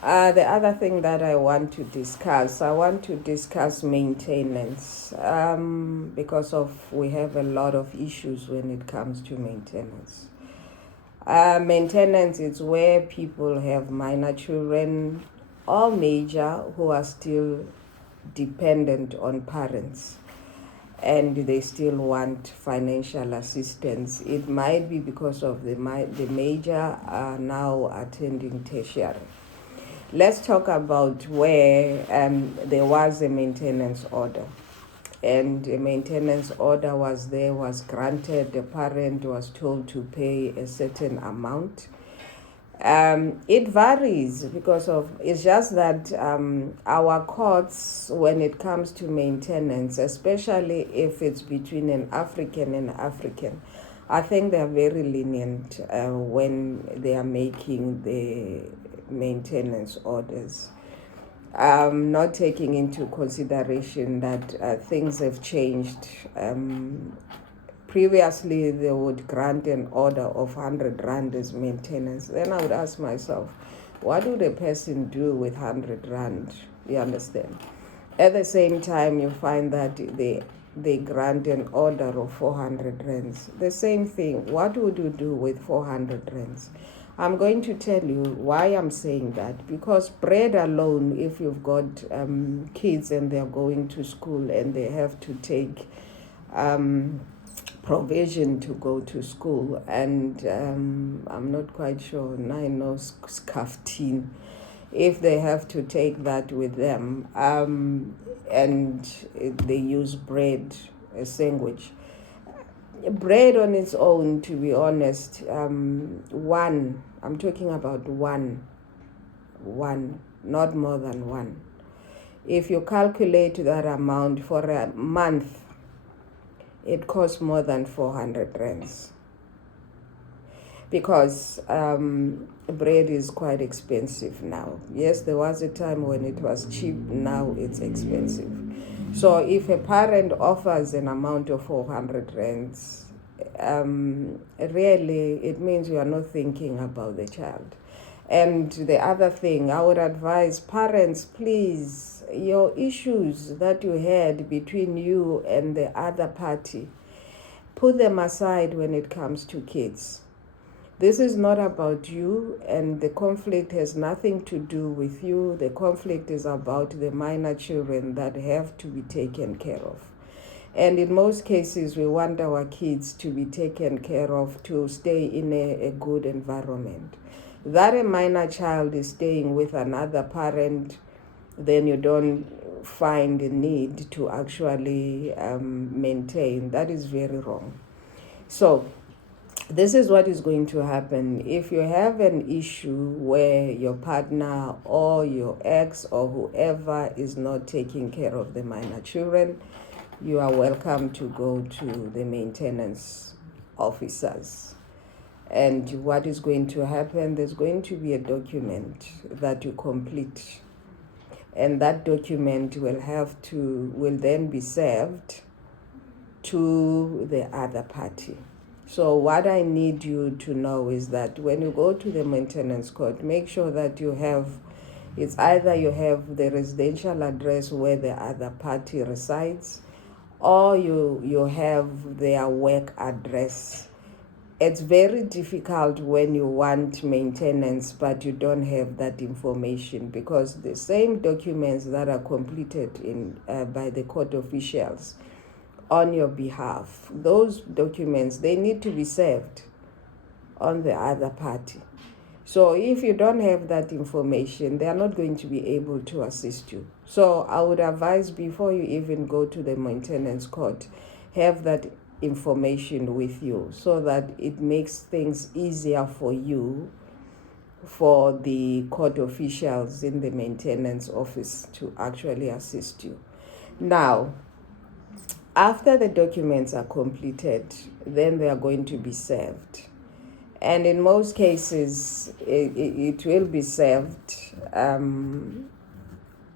The other thing that I want to discuss maintenance because we have a lot of issues when it comes to maintenance. Maintenance is where people have minor children or major who are still dependent on parents and they still want financial assistance. It might be because of the major are now attending tertiary. Let's talk about where there was a maintenance order. And a maintenance order was granted. The parent was told to pay a certain amount. It varies it's just that our courts, when it comes to maintenance, especially if it's between an African and African, I think they are very lenient when they are making the maintenance orders. Not taking into consideration that things have changed. Previously, they would grant an order of 100 rand as maintenance. Then I would ask myself, what would a person do with 100 rand? You understand? At the same time, you find that they grant an order of 400 rands. The same thing. What would you do with 400 rands? I'm going to tell you why I'm saying that. Because bread alone, if you've got kids and they're going to school and they have to take provision to go to school, and I'm not quite sure, I know skaftin, if they have to take that with them, and they use bread, a sandwich. Bread on its own, to be honest, I'm talking about one, not more than one. If you calculate that amount for a month, it costs more than 400 rands. Because bread is quite expensive now. Yes, there was a time when it was cheap, now it's expensive. So if a parent offers an amount of 400 rands, really it means you are not thinking about the child. And the other thing, I would advise parents, please, your issues that you had between you and the other party, put them aside when it comes to kids. This is not about you, and the conflict has nothing to do with you. The conflict is about the minor children that have to be taken care of. And in most cases, we want our kids to be taken care of, to stay in a good environment. That a minor child is staying with another parent, then you don't find the need to actually maintain. That is very wrong. So this is what is going to happen. If you have an issue where your partner or your ex or whoever is not taking care of the minor children, you are welcome to go to the maintenance officers. And what is going to happen, there's going to be a document that you complete. And that document will then be served to the other party. So what I need you to know is that when you go to the maintenance court, make sure that it's either you have the residential address where the other party resides, or you have their work address. It's very difficult when you want maintenance but you don't have that information, because the same documents that are completed by the court officials on your behalf, those documents, they need to be served on the other party. So if you don't have that information, they are not going to be able to assist you. So I would advise, before you even go to the maintenance court, have that information with you, so that it makes things easier for you, for the court officials in the maintenance office to actually assist you. Now, after the documents are completed, then they are going to be served. And in most cases, it will be served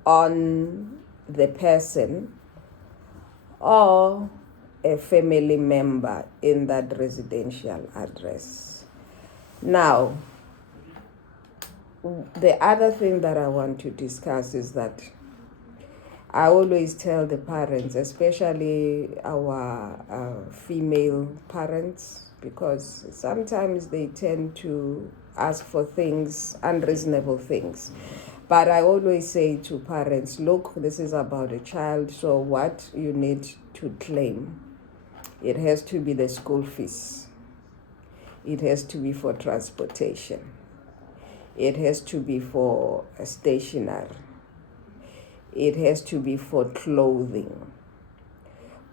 on the person or a family member in that residential address. Now, the other thing that I want to discuss is that I always tell the parents, especially our female parents, because sometimes they tend to ask for things, unreasonable things. But I always say to parents, look, this is about a child, so what you need to claim, it has to be the school fees. It has to be for transportation. It has to be for stationery. It has to be for clothing,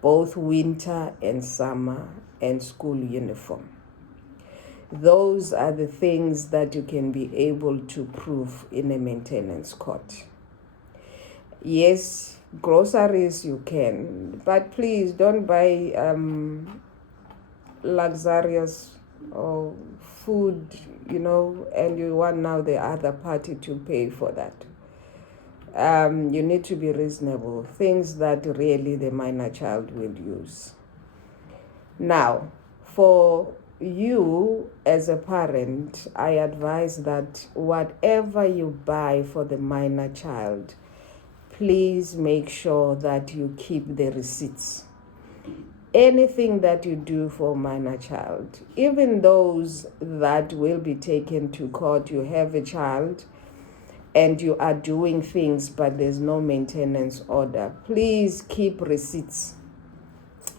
both winter and summer, and school uniform. Those are the things that you can be able to prove in a maintenance court. Yes, groceries you can, but please don't buy luxurious or food, and you want now the other party to pay for that. You need to be reasonable, things that really the minor child will use. Now, for you as a parent, I advise that whatever you buy for the minor child, please make sure that you keep the receipts. Anything that you do for a minor child, even those that will be taken to court, you have a child and you are doing things but there's no maintenance order, please keep receipts.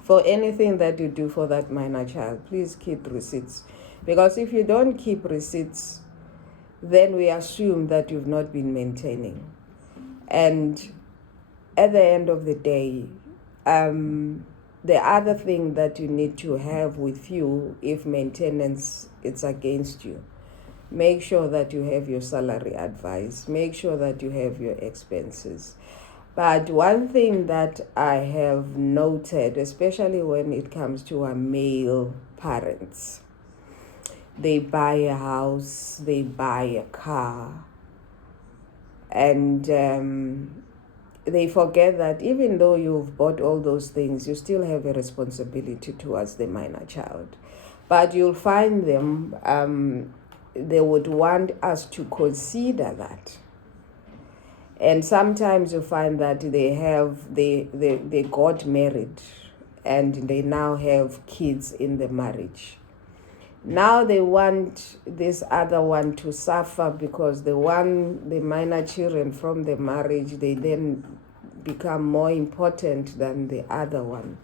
For anything that you do for that minor child, please keep receipts. Because if you don't keep receipts, then we assume that you've not been maintaining. And at the end of the day, the other thing that you need to have with you, if maintenance is against you, make sure that you have your salary advice. Make sure that you have your expenses. But one thing that I have noted, especially when it comes to our male parents, they buy a house, they buy a car, and they forget that even though you've bought all those things, you still have a responsibility towards the minor child. But you'll find them, they would want us to consider that. And sometimes you find that they got married and they now have kids in the marriage. Now they want this other one to suffer because the minor children from the marriage, they then become more important than the other one.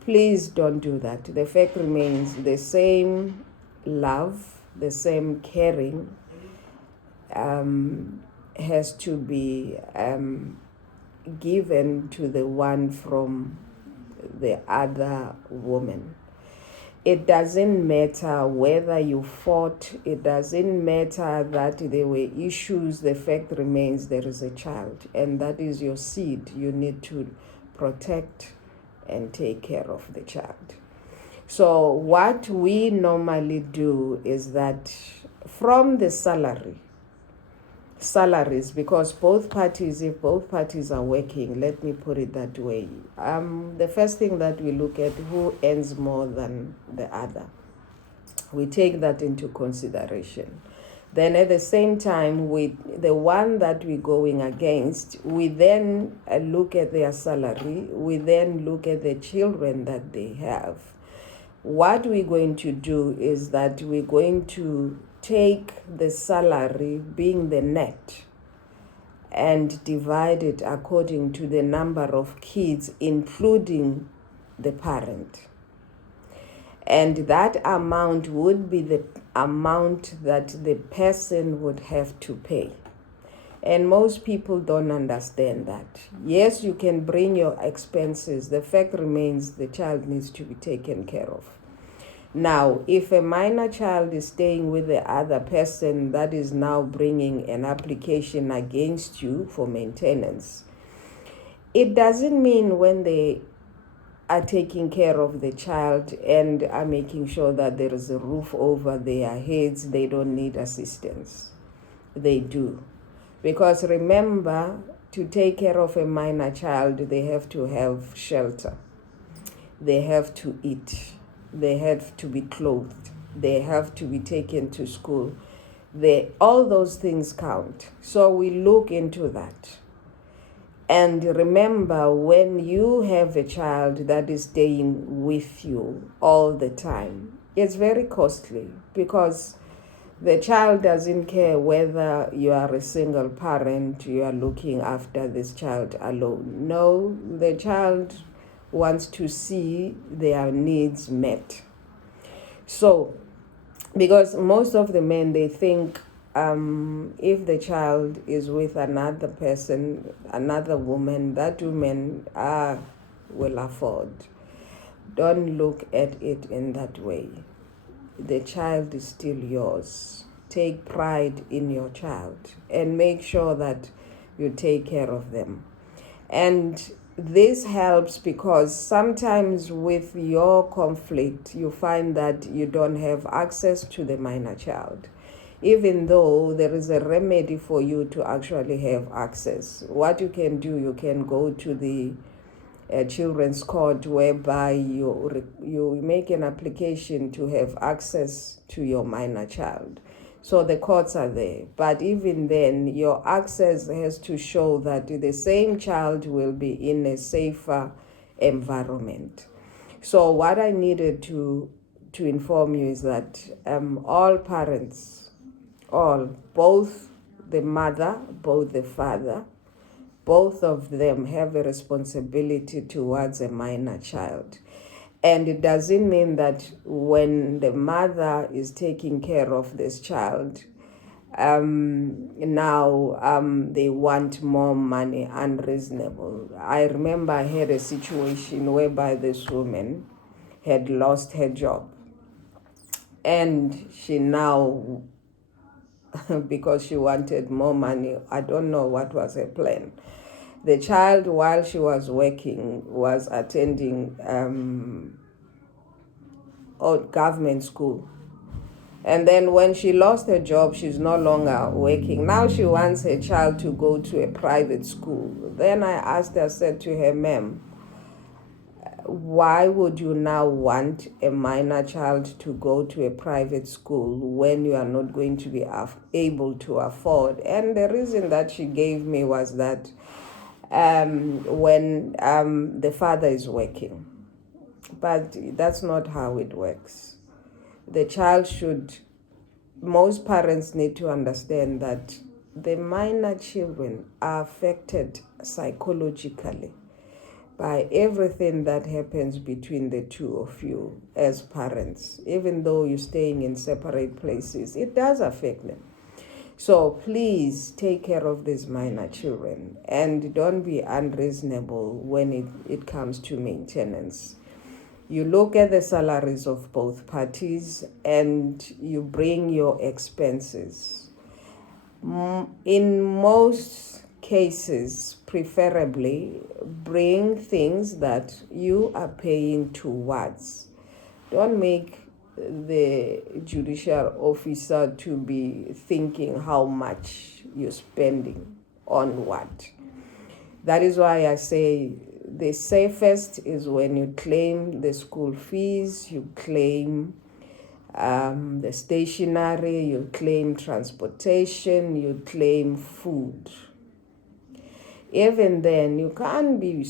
Please don't do that. The fact remains the same love, the same caring has to be given to the one from the other woman. It doesn't matter whether you fought, it doesn't matter that there were issues, the fact remains there is a child, and that is your seed. You need to protect and take care of the child. So what we normally do is that from the salaries, because if both parties are working, let me put it that way, the first thing that we look at, who earns more than the other. We take that into consideration. Then at the same time, with the one that we're going against, we then look at their salary, we then look at the children that they have. What we're going to do is that we're going to take the salary being the net and divide it according to the number of kids, including the parent. And that amount would be the amount that the person would have to pay. And most people don't understand that. Yes, you can bring your expenses. The fact remains the child needs to be taken care of. Now, if a minor child is staying with the other person that is now bringing an application against you for maintenance, it doesn't mean when they are taking care of the child and are making sure that there is a roof over their heads, they don't need assistance. They do. Because remember, to take care of a minor child, they have to have shelter. They have to eat. They have to be clothed. They have to be taken to school. all those things count. So we look into that. And remember, when you have a child that is staying with you all the time, it's very costly, because the child doesn't care whether you are a single parent, you are looking after this child alone. No, the child wants to see their needs met. So, because most of the men, they think if the child is with another person, another woman, that woman will afford. Don't look at it in that way. The child is still yours. Take pride in your child and make sure that you take care of them. And this helps because sometimes with your conflict, you find that you don't have access to the minor child, even though there is a remedy for you to actually have access. What you can do, you can go to the children's court, whereby you make an application to have access to your minor child. So the courts are there. But even then, your access has to show that the same child will be in a safer environment. So what I needed to inform you is that all parents, both the mother, both the father, both of them have a responsibility towards a minor child. And it doesn't mean that when the mother is taking care of this child, now they want more money, unreasonable. I remember I had a situation whereby this woman had lost her job. And she now, because she wanted more money, I don't know what was her plan. The child, while she was working, was attending government school. And then when she lost her job, she's no longer working. Now she wants her child to go to a private school. Then I asked her, said to her, ma'am, why would you now want a minor child to go to a private school when you are not going to be able to afford? And the reason that she gave me was that when the father is working. But that's not how it works. The child most parents need to understand that the minor children are affected psychologically by everything that happens between the two of you as parents. Even though you're staying in separate places, it does affect them. So please take care of these minor children and don't be unreasonable when it comes to maintenance. You look at the salaries of both parties and you bring your expenses. In most cases, preferably, bring things that you are paying towards. Don't make the judicial officer to be thinking how much you're spending on what. That is why I say the safest is when you claim the school fees, you claim the stationery, you claim transportation, you claim food. Even then, you can't be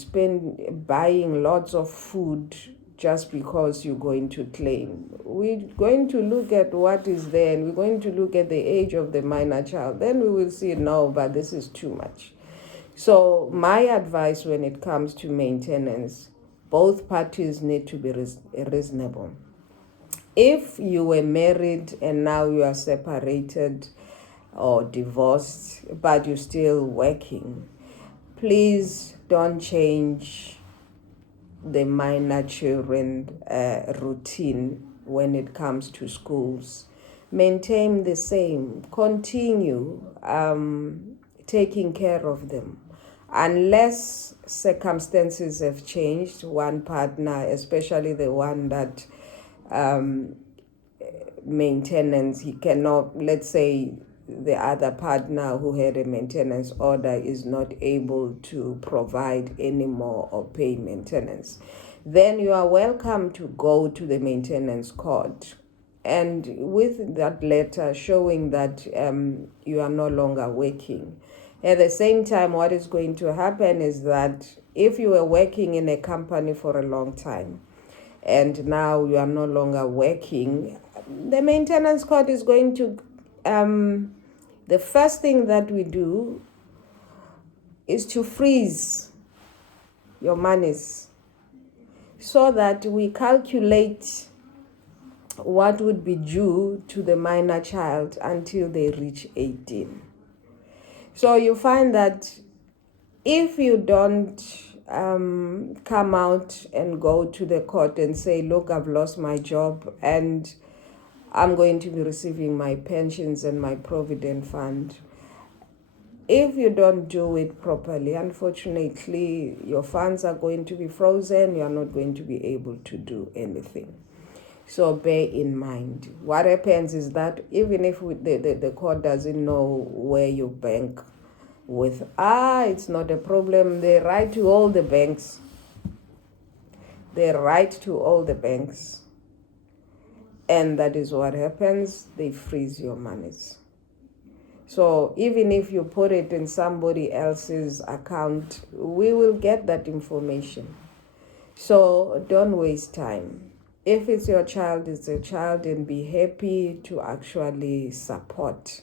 buying lots of food just because you're going to claim. We're going to look at what is there, and we're going to look at the age of the minor child. Then we will see, no, but this is too much. So my advice when it comes to maintenance, both parties need to be reasonable. If you were married and now you are separated or divorced, but you're still working, please don't change the minor children routine when it comes to schools. Maintain the same. Continue taking care of them. Unless circumstances have changed, one partner, especially the one that maintenance, he cannot, let's say the other partner who had a maintenance order is not able to provide any more or pay maintenance, then you are welcome to go to the maintenance court and with that letter showing that you are no longer working. At the same time, what is going to happen is that if you were working in a company for a long time and now you are no longer working, the maintenance court is going to, the first thing that we do is to freeze your monies so that we calculate what would be due to the minor child until they reach 18. So you find that if you don't come out and go to the court and say, look, I've lost my job and I'm going to be receiving my pensions and my provident fund, if you don't do it properly, unfortunately, your funds are going to be frozen. You are not going to be able to do anything. So bear in mind, what happens is that even if the court doesn't know where you bank with, it's not a problem. They write to all the banks. And that is what happens. They freeze your monies. So even if you put it in somebody else's account, we will get that information. So don't waste time. If it's your child, it's a child, and be happy to actually support.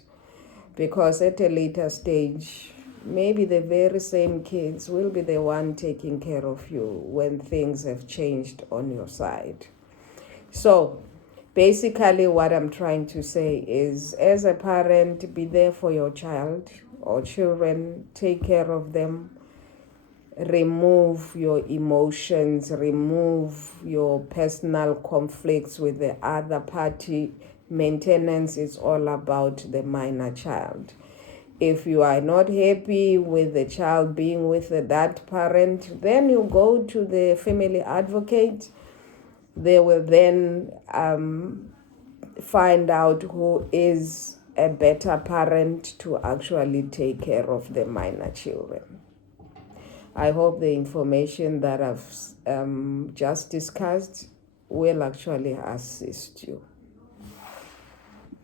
Because at a later stage, maybe the very same kids will be the one taking care of you when things have changed on your side. So basically what I'm trying to say is, as a parent, be there for your child or children, take care of them, remove your emotions, remove your personal conflicts with the other party. Maintenance is all about the minor child. If you are not happy with the child being with that parent, then you go to the family advocate. They will then find out who is a better parent to actually take care of the minor children. I hope the information that I've just discussed will actually assist you.